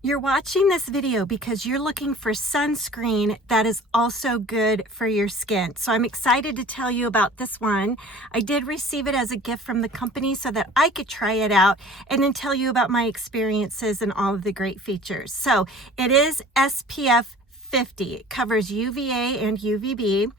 You're watching this video because you're looking for sunscreen that is also good for your skin. So I'm excited to tell you about this one. I did receive it as a gift from the company so that I could try it out and then tell you about my experiences and all of the great features. So it is SPF 50. It covers UVA and UVB,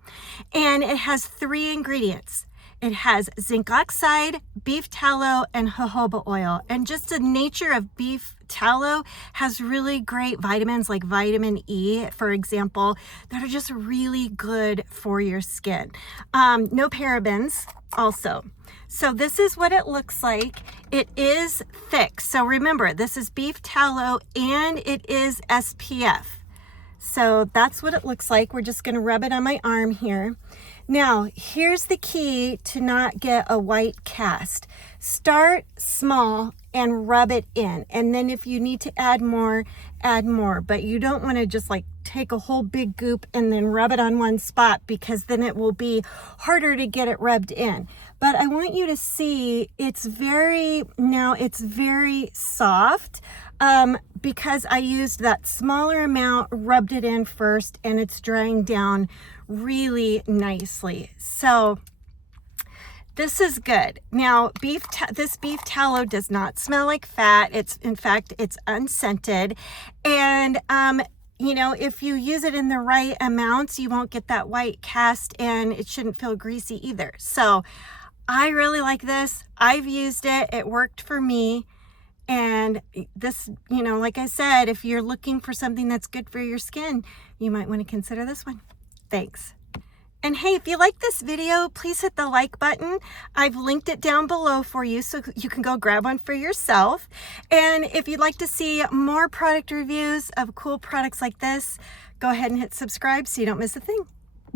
and it has 3 ingredients. It has zinc oxide, beef tallow, and jojoba oil. And just the nature of beef tallow has really great vitamins like vitamin E, for example, that are just really good for your skin. No parabens also. So this is what it looks like. It is thick. So remember, this is beef tallow and it is SPF. So that's what it looks like. We're just going to rub it on my arm here. Now, here's the key to not get a white cast. Start small and rub it in. And then if you need to add more, add more. But you don't want to just like take a whole big goop and then rub it on one spot, because then it will be harder to get it rubbed in. But I want you to see it's very soft. Because I used that smaller amount, rubbed it in first, and it's drying down really nicely. So this is good. Now, this beef tallow does not smell like fat. In fact, it's unscented. And you know, if you use it in the right amounts, you won't get that white cast, and it shouldn't feel greasy either. So I really like this. I've used it. It worked for me. And this, you know, like I said, if you're looking for something that's good for your skin, you might want to consider this one. Thanks. And hey, if you like this video, please hit the like button. I've linked it down below for you so you can go grab one for yourself. And if you'd like to see more product reviews of cool products like this, go ahead and hit subscribe so you don't miss a thing.